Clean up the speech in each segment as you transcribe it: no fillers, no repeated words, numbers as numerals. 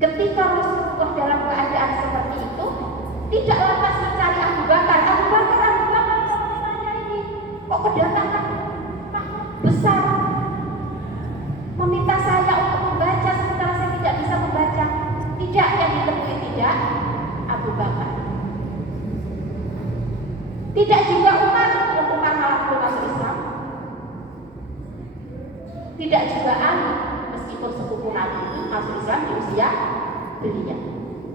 Ketika Rasulullah dalam keadaan seperti itu, tidak lantas mencari Abu Bakar. Abu Bakar saya ini kok kedatangan besar meminta saya untuk membaca sementara saya tidak bisa membaca. Tidak, yang ditemui tidak Abu Bakar. Tidak juga Umar malah belum masuk Islam. Tidak juga Ali, meskipun sepupu Nabi masuk Islam di usia belia.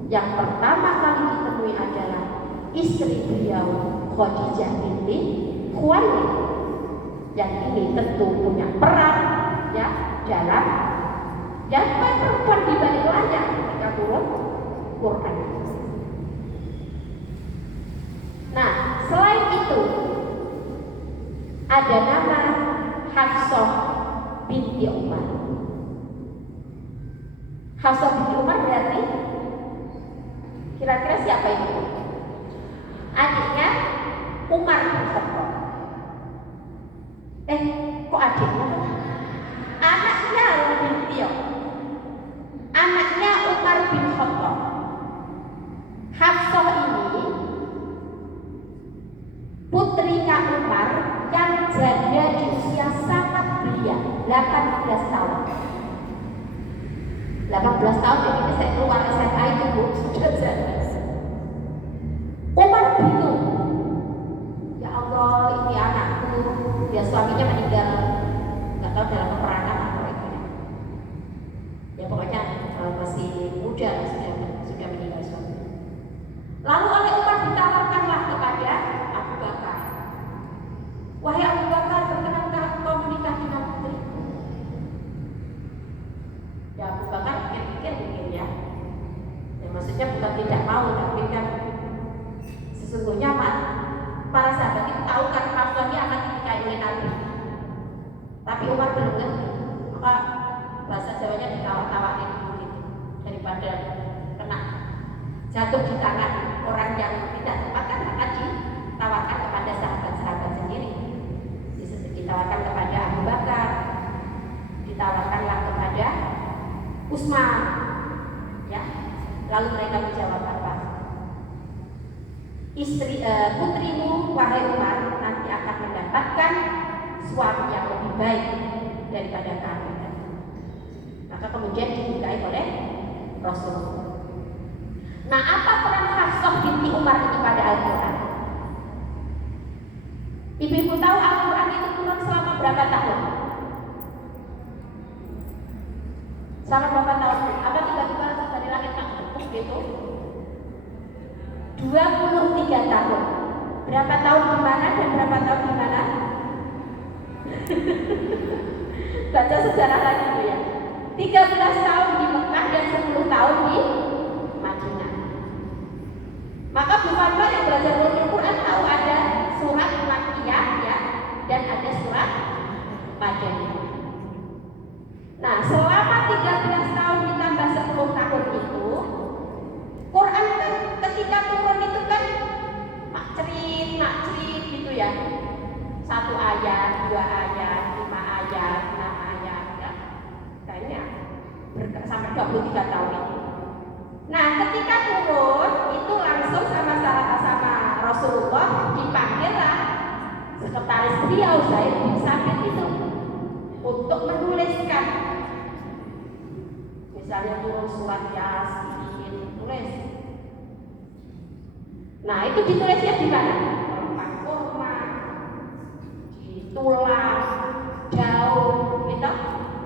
Yang pertama kali ditemui adalah istri beliau Khadijah binti Khuwailid. Yang ini tentu punya peran ya dalam dan perempuan di balik layar ketika turun Quran. Nah, selain itu ada nama Hafsah binti Umar. Hafsah binti Umar berarti kira-kira siapa itu? Adiknya Umar bin Khattab. Kok adiknya? Anaknya binti. Anaknya Umar bin Khattab. Hafsah ini putrinya Umar yang janda di usia sangat belia, 18 tahun. 18 tahun ketika saya keluar SMA itu Bu, sudah janda. Umar bingung. Ya Allah, ini anakku, ya suaminya meninggal, nggak tahu dalam peperangan atau itu. Ya pokoknya masih muda, sudah meninggal suami. Lalu oleh Umar ditawarkanlah kepada Abu Bakar. Wahai Abu Bakar, berkenankah kau menikah dengan putriku? Ya Abu Bakar pikir-pikir mungkin ya. Ya maksudnya bukan tidak mau, tapi kan sesungguhnya para sahabat itu tahu kan Hafsah ini akan dinikahi oleh Nabi. Tapi Umar belum ngerti. Maka bahasa Jawanya ditawar-tawarin gitu daripada kena jatuh di tangan orang yang tidak tepat kan maka ditawarkan kepada sahabat-sahabat sendiri. Ditawarkan kepada Abu Bakar, ditawarkanlah kepada Utsman, ya. Lalu mereka menjawab apa? Putrimu wahai Umar nanti akan mendapatkan suami yang lebih baik daripada kami. Maka kemudian dinikahi oleh Rasulullah. Nah, apa peran Hafsah binti Umar ini pada Al-Quran? Ibu-ibu tahu Al-Quran itu turun selama berapa tahun? Selama berapa tahun? Apa tiba-tiba langsung dari langit gitu? 23 tahun. Berapa tahun di mana dan berapa tahun di mana? Baca sejarah lagi Bu ya. 13 tahun di Mekah dan 10 tahun di Madinah. Maka Bu Fatma yang belajar Al-Quran tahu ada surat Makkiyah ya dan ada surat Madaniyah. Nah, selama 13 tahun ditambah 10 tahun itu, Quran kan ketika turun itu kan nakcerit gitu ya. 1 ayat, 2 ayat, 5 ayat, 6 ayat ya. Kayaknya sampai 23 tahun itu. Nah, ketika turun itu langsung sama Rasulullah dipanggillah sekretaris beliau Zaid bin Sabit itu untuk menuliskan. Misalnya turun surat Yasin, tulis. Nah, itu ditulisnya di mana? Tempat kurma, di tulang, daun, gitu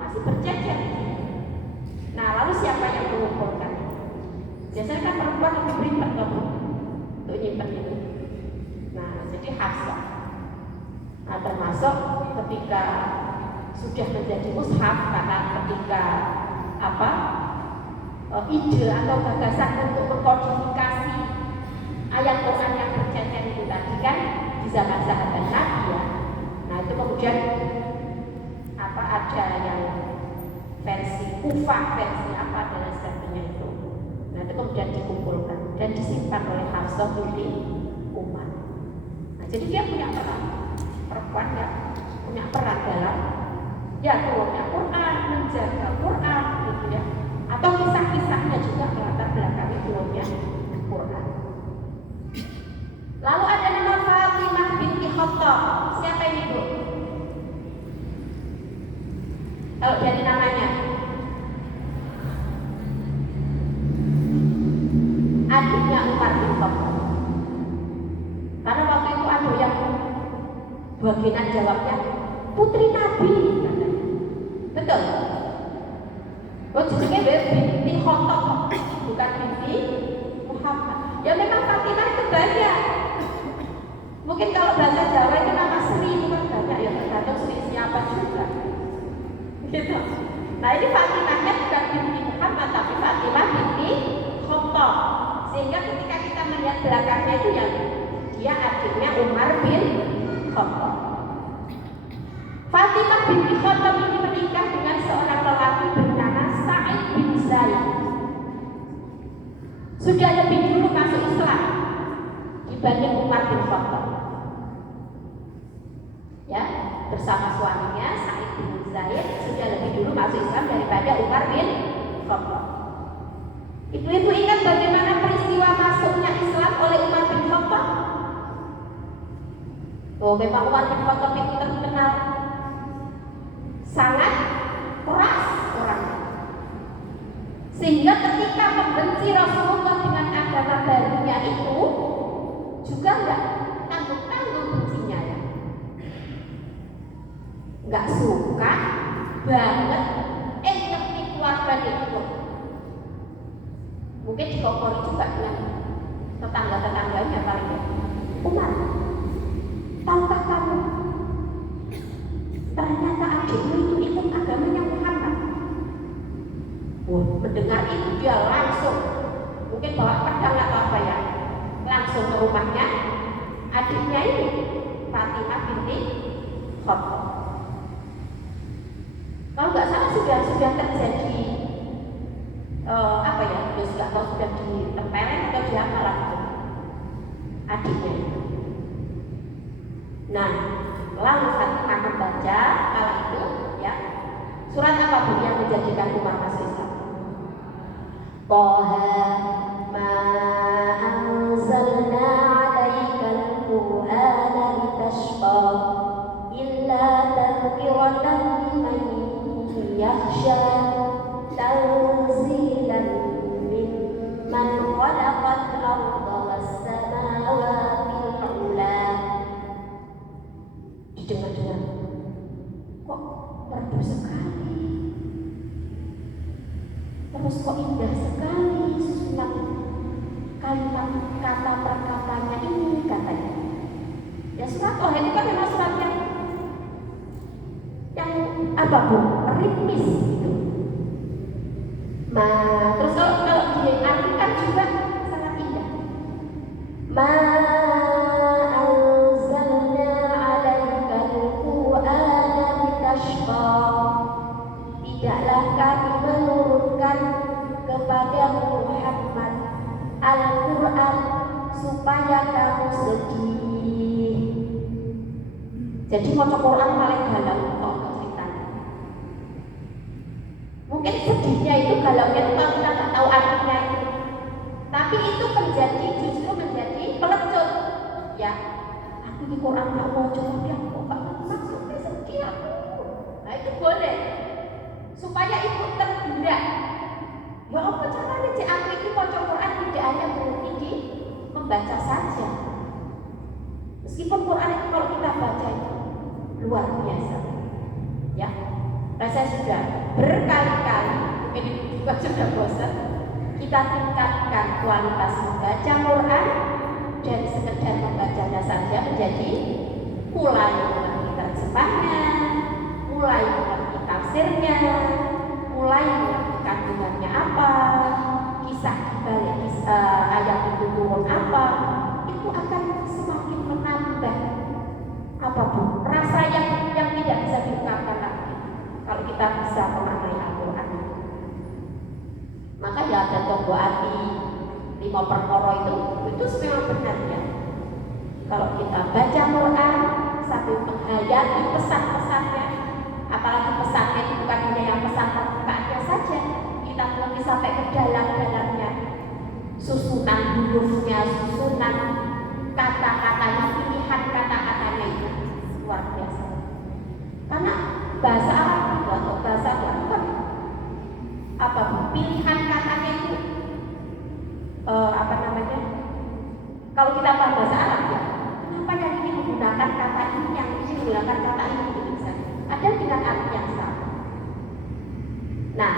masih berjejer. Nah, lalu siapa yang mengumpulkan? Biasanya kan perempuan lebih ribet untuk nyimpen itu. Nah, jadi Hafsah. Nah, termasuk ketika sudah menjadi mushaf karena ketika ide atau gagasan untuk mengkodifikasi ayat Quran yang bercecer itu tadi kan di zaman sahabat Nabi ya. Nah, itu kemudian ada yang versi Kufah, versi apa dan lain sebagainya itu. Nah, itu kemudian dikumpulkan dan disimpan oleh Hafsah binti Umar. Nah, jadi dia punya peran, perempuan ya punya peran dalam ya turunnya Quran, menjaga Quran gitu ya, atau kisah-kisahnya juga turunnya Quran. Lalu ada nama Fatimah binti Khattab. Siapa ini, Bu? Kalau dari namanya, adiknya Umar bin Khattab. Karena waktu itu ada yang bagian jawabnya putri Nabi katanya. Betul? Oh, jenenge binti Khattab, bukan binti Muhammad. Ya memang Fatimah itu banyak. Mungkin kalau bahasa Jawa itu nama Sri itu kan banyak, ya tergantung Sri siapa juga. Gitu. Nah ini Fatimahnya bukan binti Muhammad tapi Fatimah binti Khattab. Sehingga ketika kita melihat belakangnya itu yang dia adiknya Umar bin Khattab. Fatimah binti Khattab ini menikah dengan seorang lelaki bernama Sa'id bin Zaid. Sudah lebih dulu masuk Islam dibanding Umar bin Khattab. Ya, bersama suaminya Sa'id bin Zaid sudah lebih dulu masuk Islam daripada Umar bin Khattab. Ibu-ibu ingat bagaimana peristiwa masuknya Islam oleh Umar bin Khattab? Oh, memang Umar bin Khattab itu terkenal sangat keras orangnya. Sehingga ketika membenci Rasulullah dengan agama barunya itu juga enggak tanggung-tanggung bencinya ya. Enggak suka banget ngerti keluarga itu. Mungkin dikokori juga dengan tetangga-tetangganya paling ya. Umar, tahukah kamu ternyata adikmu itu ikut agamanya Muhammad? Mendengar itu dia langsung mungkin bawa pedang atau apa ya, langsung ke rumahnya adiknya ini Fatimah binti Khattab. Kalau nggak salah sudah terjadi apa ya, sudah ditempelin atau diapalah itu adiknya. Nah, lalu Fatimah membaca kala itu ya surat apa pun yang menjadikan Umar masuk Islam. Taha ma anzalna 'alaikal Qur'ana litashqa illa tadhkiratan liman yakhsha tanzilan mimman khalaqal arda was samawati al-'ula. Didengar-dengar, kok merdu sekali, terus kok indah sekali susunan kalimat kata perkataannya ini katanya. Ya surat Toha itu kan memang surat yang apa Bu? Ritmis gitu. Terus kalau diartikan juga sangat indah. Tidaklah kami menurunkan kepada Muhammad Al-Quran supaya kamu sedih. Jadi mau Quran paling galau kok ceritanya. Mungkin sedihnya itu galaunya itu kalau kita nggak tahu artinya itu. Tapi itu justru menjadi pelecut. Ya, aku di Quran nggak mau coba dia kok maksudnya sedih aku. Nah itu boleh. Supaya ibu tergerak. Ya apa caranya cik aku ini baca Quran tidak hanya berhenti di membaca saja. Meskipun Quran itu kalau kita baca itu luar biasa. Ya, saya sudah berkali-kali, mungkin ibu juga sudah bosan. Kita tingkatkan kualitas membaca Quran dari sekedar membacanya saja menjadi mulai mengerti terjemahnya, mulai mengerti tafsirnya, mulai mengerti kandungannya apa, kisah dibalik ayat itu turun apa, itu akan semakin menambah apa Bu? Rasa yang tidak bisa diungkapkan lagi kalau kita bisa memaknai Al-Quran. Maka ya ada tonggo ati 5 perkara itu memang benar ya. Kalau kita baca Quran sambil menghayati pesan-pesannya, apalagi pesannya itu bukan hanya yang pesan permukaannya saja, kita perlu sampai ke dalam-dalamnya. pilihan katanya itu kalau kita paham bahasa Arab ya, kenapa yang ini menggunakan kata ini, yang ini menggunakan kata ini, gitu misalnya. Ada dengan arti yang sama. Nah,